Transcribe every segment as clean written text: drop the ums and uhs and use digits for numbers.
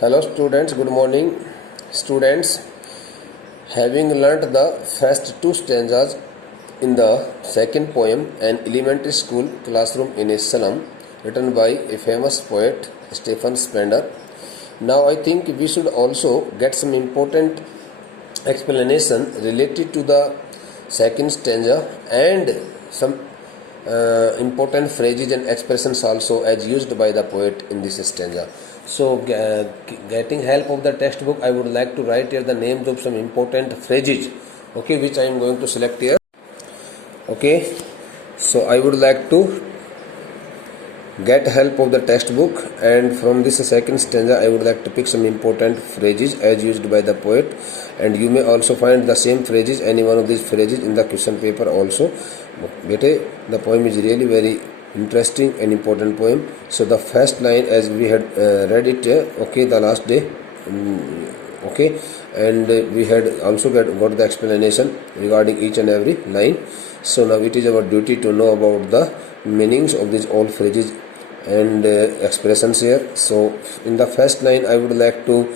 Hello students, good morning. Students, having learnt the first two stanzas in the second poem, An Elementary School Classroom in a Slum, written by a famous poet, Stephen Spender, now I think we should also get some important explanation related to the second stanza and some important phrases and expressions also as used by the poet in this stanza. So, getting help of the textbook, I would like to write here the names of some important phrases, okay, which I am going to select here. Okay, so I would like to get help of the textbook, and from this second stanza I would like to pick some important phrases as used by the poet, and you may also find the same phrases, any one of these phrases, in the question paper also. The poem is really very interesting and important poem. So the first line, as we had read it, okay, the last day, okay, and we had also got the explanation regarding each and every line. So now it is our duty to know about the meanings of these all phrases and expressions here. So in the first line I would like to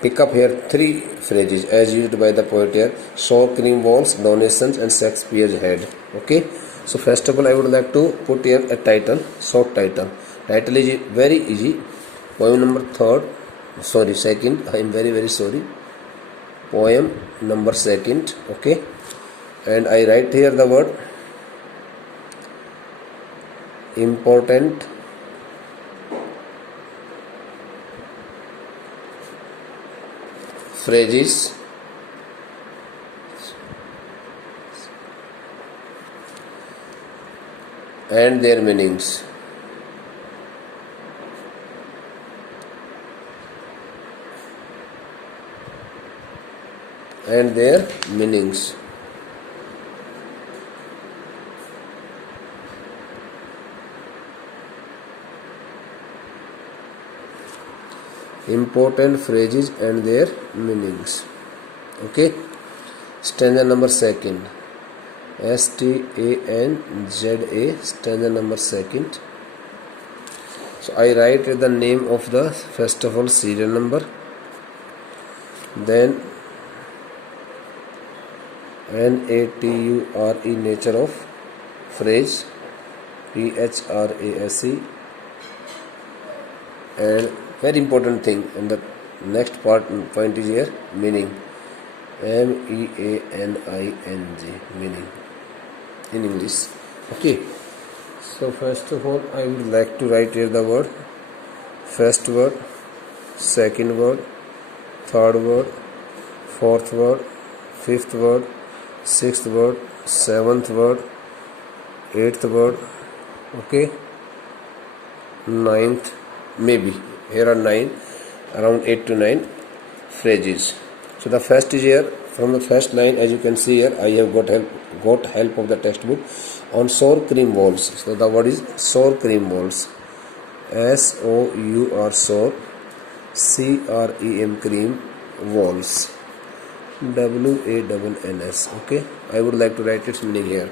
pick up here three phrases as used by the poet here: sour cream walls, donations, and Shakespeare's head. Okay, so first of all I would like to put here a title, short title. Title is very easy. Poem number second, I am very sorry, poem number second. Okay, and I write here the word important phrases and their meanings. And their meanings. Important phrases and their meanings. Okay, stanza number second, STANZA, stanza number second. So I write the name of the, first of all, serial number, then NATURE, nature of phrase, PHRASE, and very important thing, and the next point is here, meaning, MEANING, meaning in English. Okay, so first of all I would like to write here the word, first word, second word, third word, fourth word, fifth word, sixth word, seventh word, eighth word, okay, ninth, maybe here are 9, around 8 to 9 phrases. So the first is here, from the first line, as you can see here, I have got help of the textbook on sour cream walls. So the word is sour cream walls, SOUR, sour, CREM, cream, walls, WANNS. Okay, I would like to write its meaning here.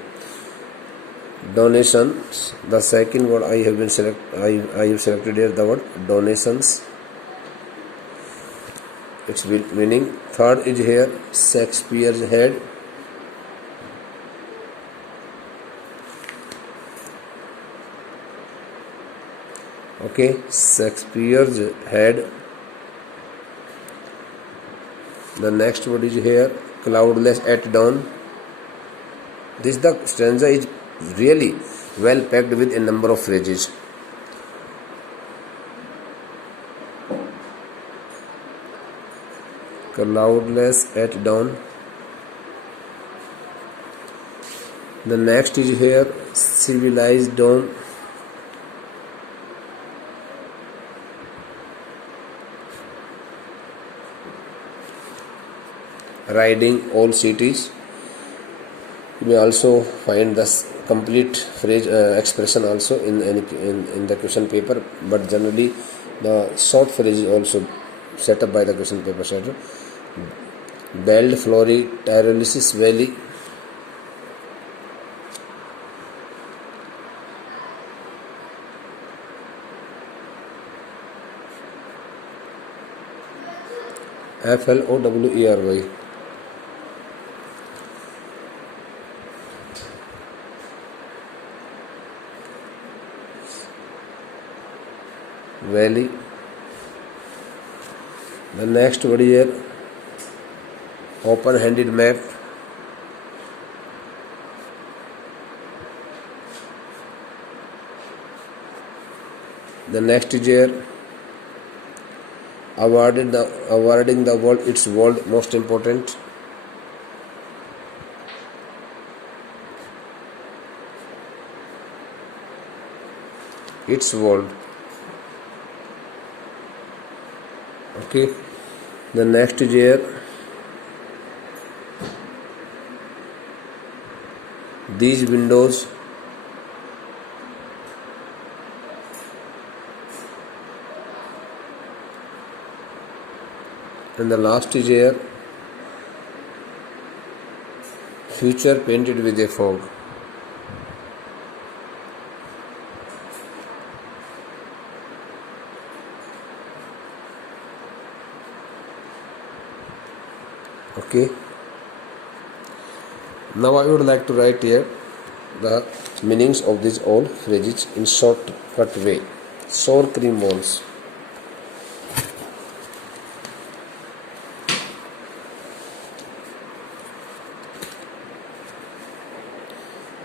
Donations, the second word I have selected here, the word donations, its meaning. Third is here, Shakespeare's head. Okay, Shakespeare's head. The next word is here, cloudless at dawn. This the stanza is really well packed with a number of phrases. Cloudless at dawn. The next is here, civilized dawn. Riding all cities. You may also find this complete phrase expression also in the question paper, but generally the short phrase is also set up by the question paper setter. Belled Flory Tyrolesis Valley. FLOWERY. Valley. The next word here, open-handed map. The next is here, awarding the world its world most important. Its world. Okay. The next is here, these windows. And the last is here, future painted with a fog. Okay. Now I would like to write here the meanings of these all phrases in shortcut way. Sour cream balls.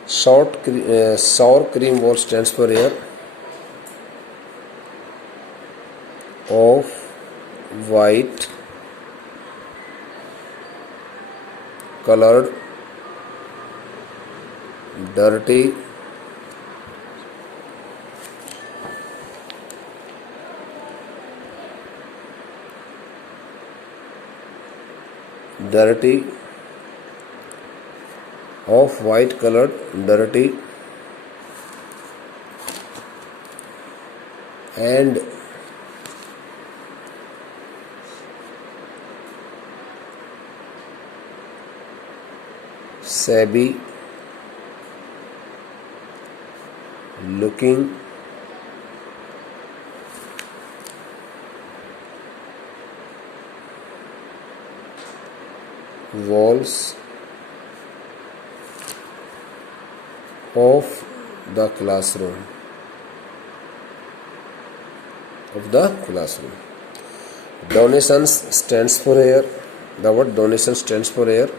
Sour cream ball stands for here of white colored dirty of white colored dirty and shabby looking walls of the classroom. Donations stands for here. The word donation stands for here.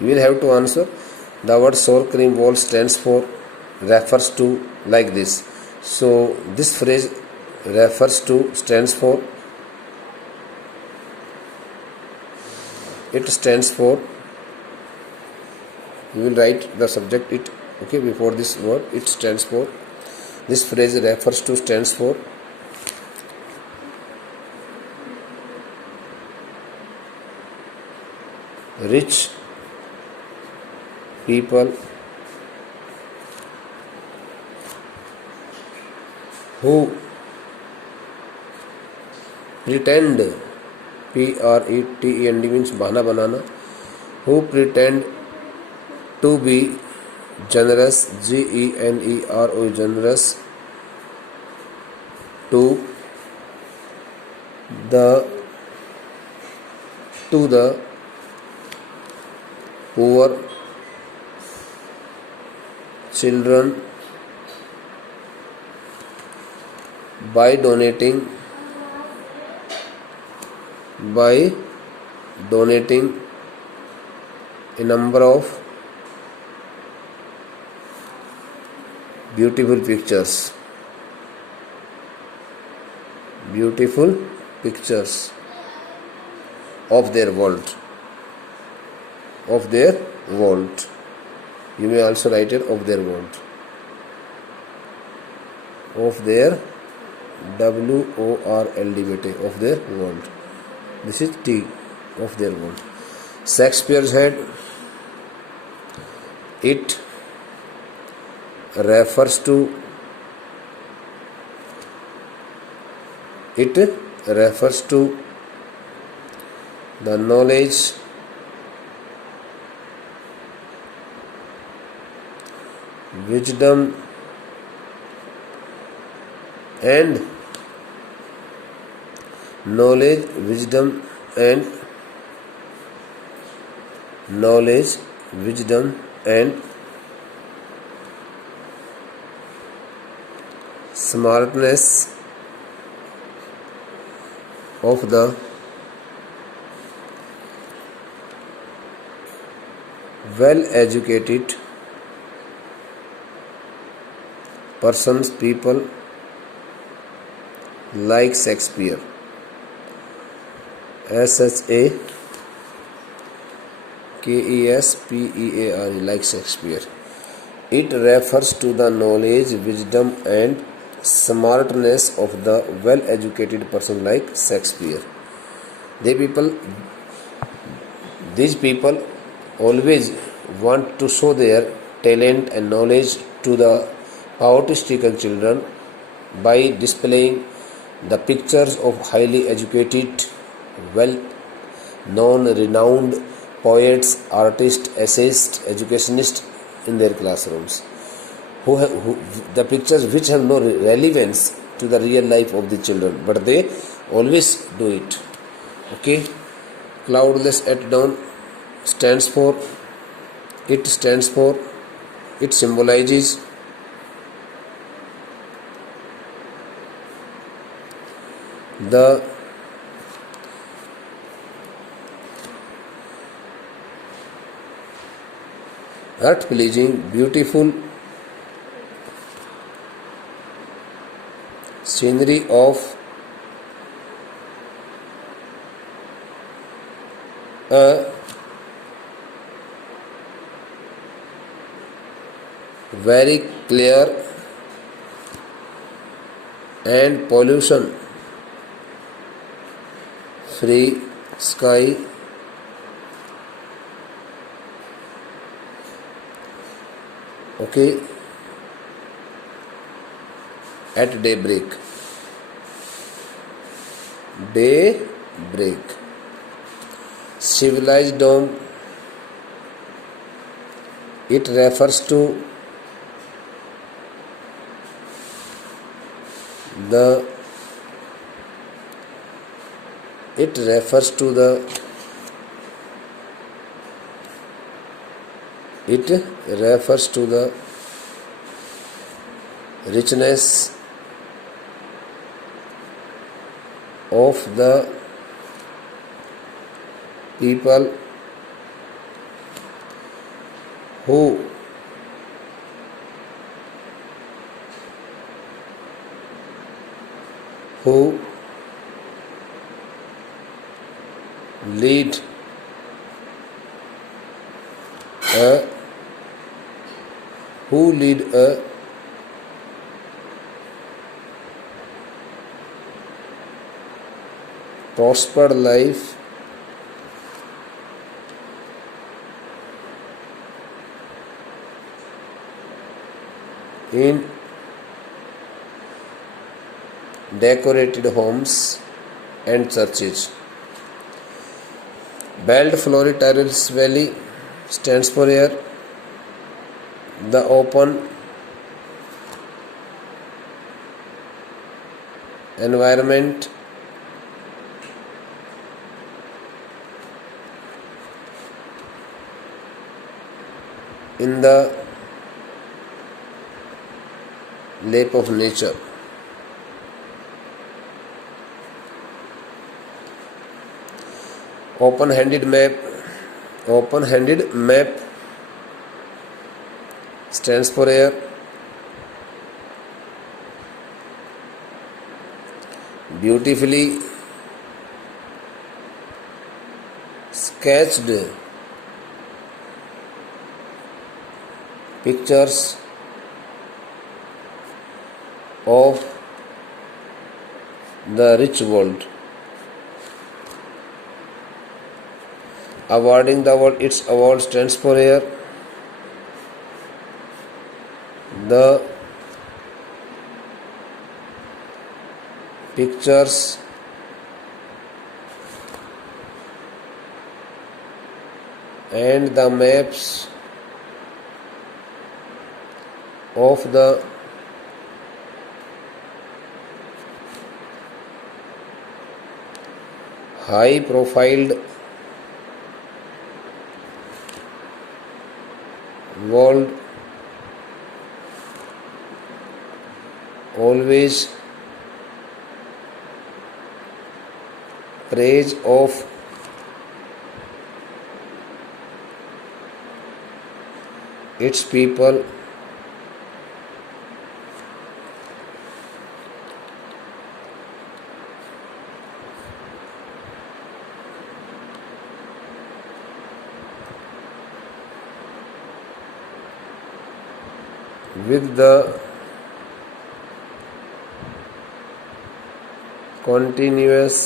You will have to answer. The word sour cream ball stands for, refers to, like this. So this phrase refers to stands for, it stands for, you will write the subject it, okay, before this word. It stands for, this phrase refers to stands for rich people who pretend, pretend means बहाना बनाना, who pretend to be generous, GENERO, generous, to the poor children by donating a number of beautiful pictures of their world. You may also write it of their world. Of their WORLD bete, of their world. This is T, of their world. Shakespeare's head. It refers to the knowledge wisdom and knowledge, wisdom and smartness of the well-educated persons, people like Shakespeare. Shakespeare, like Shakespeare. It refers to the knowledge, wisdom and smartness of the well-educated person like Shakespeare. These people always want to show their talent and knowledge to the autistical children by displaying the pictures of highly educated, well-known, renowned poets, artists, essayists, educationists in their classrooms. The pictures which have no relevance to the real life of the children, but they always do it. Okay, cloudless at dawn stands for it symbolizes the earth pleasing, beautiful scenery of a very clear and pollution free sky at daybreak. Civilized dome, it refers to the richness of the people who lead a prospered life in decorated homes and churches. Belt Flory Terrace Valley stands for here the open environment in the lap of nature. Open-handed map stands for here beautifully sketched pictures of the rich world. Awarding the world its award stands for here the pictures and the maps of the high profiled world always praise of its people with the continuous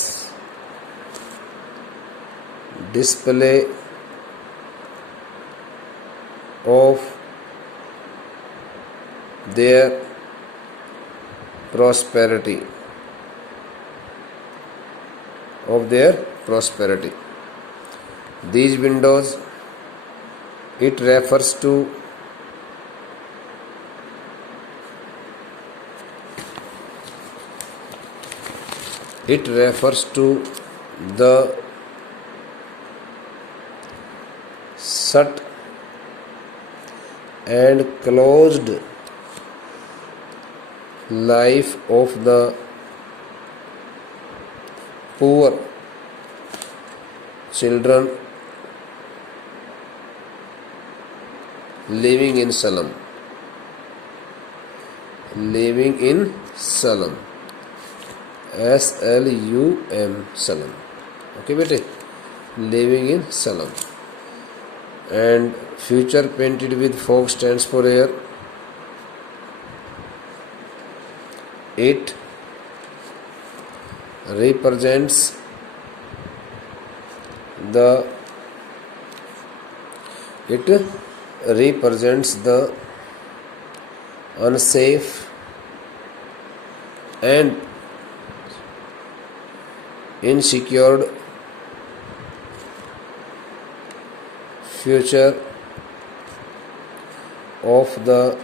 display of their prosperity. These windows, it refers to the shut and closed life of the poor children living in slum. SLUM, slum. Okay bete, living in slum. And future painted with fog stands for air. It represents the unsafe and insecure future of the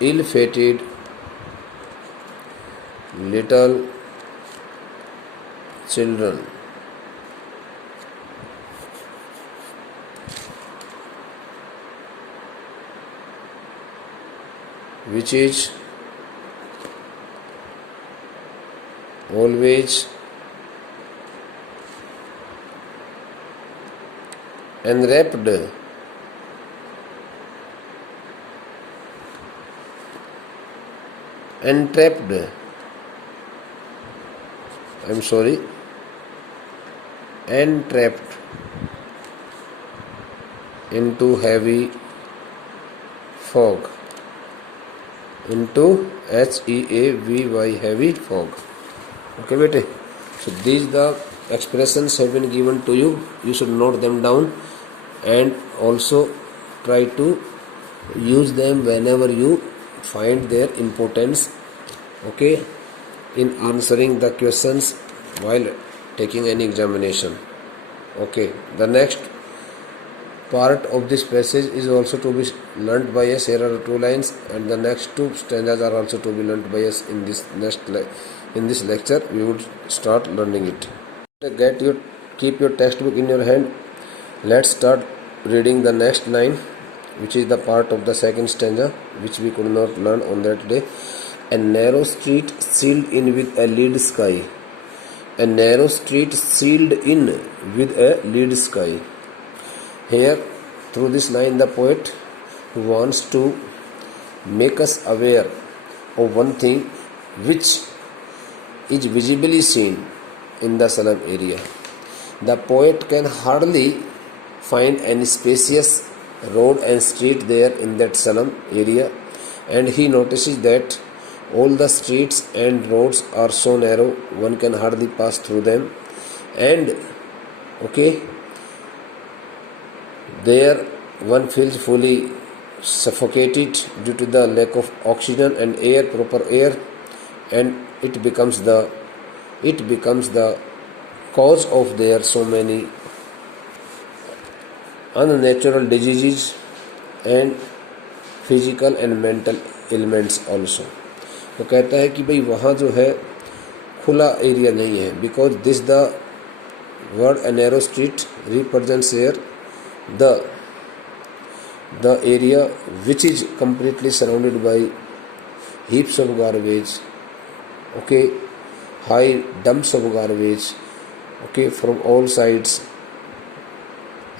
ill-fated little children. Which is always entrapped into heavy fog. Into HEAVY, heavy fog. Okay bete, so these the expressions have been given to you. You should note them down and also try to use them whenever you find their importance, okay, in answering the questions while taking any examination. Okay, the next part of this passage is also to be learnt by us. Here are 2 lines, and the next 2 stanzas are also to be learnt by us in this lecture. We would start learning it. Keep your textbook in your hand. Let's start reading the next line, which is the part of the second stanza, which we could not learn on that day. A narrow street sealed in with a lead sky. A narrow street sealed in with a lead sky. Here, through this line, the poet wants to make us aware of one thing which is visibly seen in the slum area. The poet can hardly find any spacious road and street there in that slum area, and he notices that all the streets and roads are so narrow one can hardly pass through them, and there one feels fully suffocated due to the lack of oxygen and proper air, and it becomes the cause of there so many unnatural diseases and physical and mental ailments also. तो कहता है कि भाई वहाँ जो है खुला area नहीं है, because this the word a narrow street represents here the area which is completely surrounded by heaps of garbage, okay, high dumps of garbage, okay, from all sides,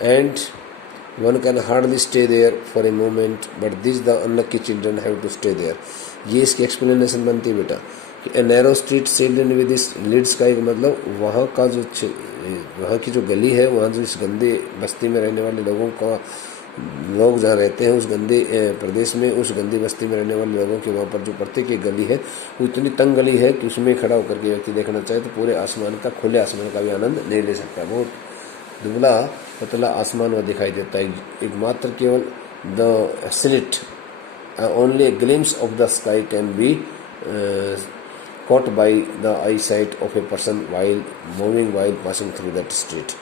and one can hardly stay there for a moment, but this the unlucky children have to stay there. ये इसकी explanation बनती है बेटा कि a narrow street sailed in with this leads का एक मतलब वहाँ का जो वहाँ की जो गली है, वहाँ जो इस गंदे बस्ती में रहने वाले लोग जहाँ रहते हैं उस गंदे प्रदेश में, उस गंदी बस्ती में रहने वाले लोगों के वहाँ पर जो प्रत्येक एक गली है वो इतनी तंग गली है कि उसमें खड़ा होकर के व्यक्ति देखना चाहे तो पूरे आसमान का, खुले आसमान का भी आनंद नहीं ले सकता। बहुत दुबला पतला आसमान वह दिखाई देता है, एकमात्र केवल the slit only a glimpse of the sky can be caught by the eyesight of a person while passing through that street.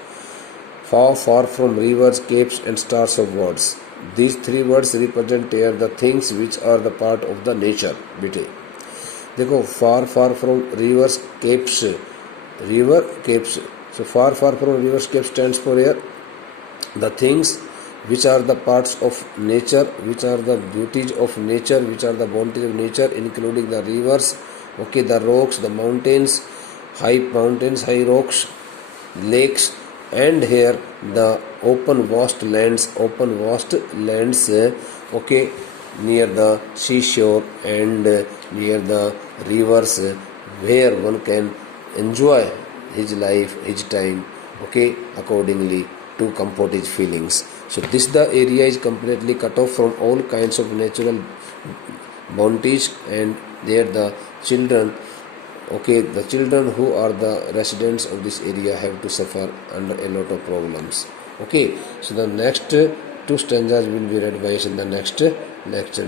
Far, far from rivers, capes and stars of words. These three words represent here the things which are the part of the nature. बेटे देखो, far, far from rivers, capes, river, capes. So far, far from rivers, capes stands for here the things which are the parts of nature, which are the beauties of nature, which are the bounties of nature, including the rivers, okay, the rocks, the mountains, high rocks, lakes, and here the open vast lands, okay, near the seashore and near the rivers, where one can enjoy his life, his time, okay, accordingly to comfort his feelings. So this the area is completely cut off from all kinds of natural bounties, and there the children, okay, the children who are the residents of this area have to suffer under a lot of problems. Okay, so the next two stanzas will be read by us in the next lecture.